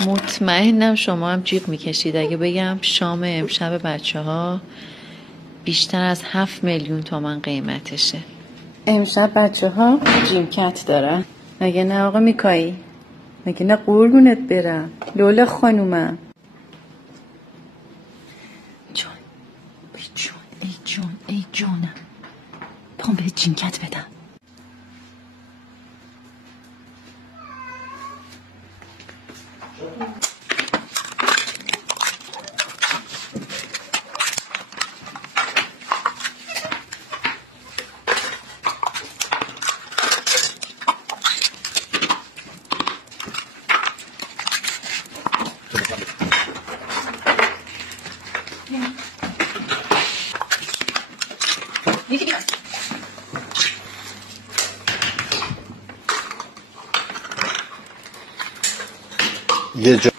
مطمئنم شما هم جیغ میکشید اگه بگم شام امشب بچه ها بیشتر از 7 میلیون تومان قیمتشه. امشب بچه ها جیمکت دارن مگه نه آقا میکایی؟ مگه نه قربونت برم لولا خانومم؟ جون ای جونم پام به جیمکت بدم. یه جا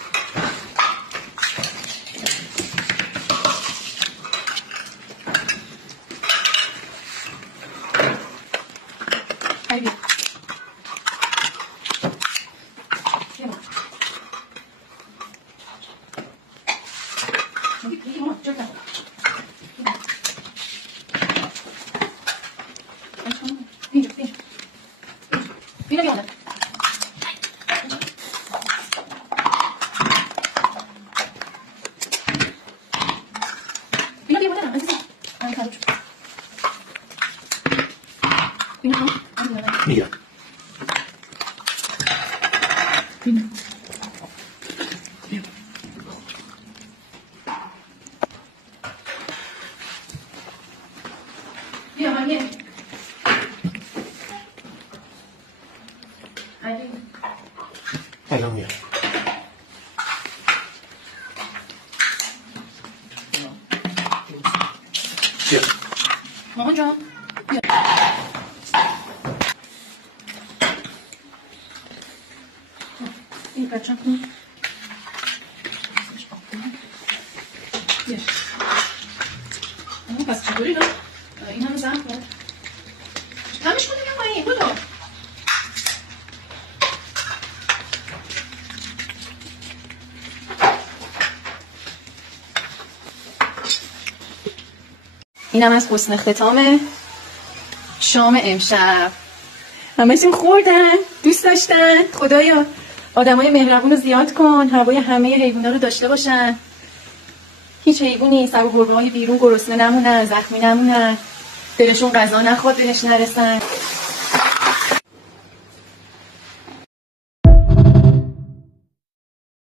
میگم الان میام. بیا مامان جان بیا. این بچه کن پس چطوری رو؟ این همه زن کن همش کنیم یا پایین بودو اینم از حسن ختام شام امشب. همه‌شون خوردن دوست داشتن. خدایا آدمای مهربون رو زیاد کن، هوای همه حیوونا رو داشته باشن، هیچ حیوونی سر و گربه‌های بیرون گرسنه نمونن، زخمی نمونن، دلشون غذا نخواد بهش نرسن.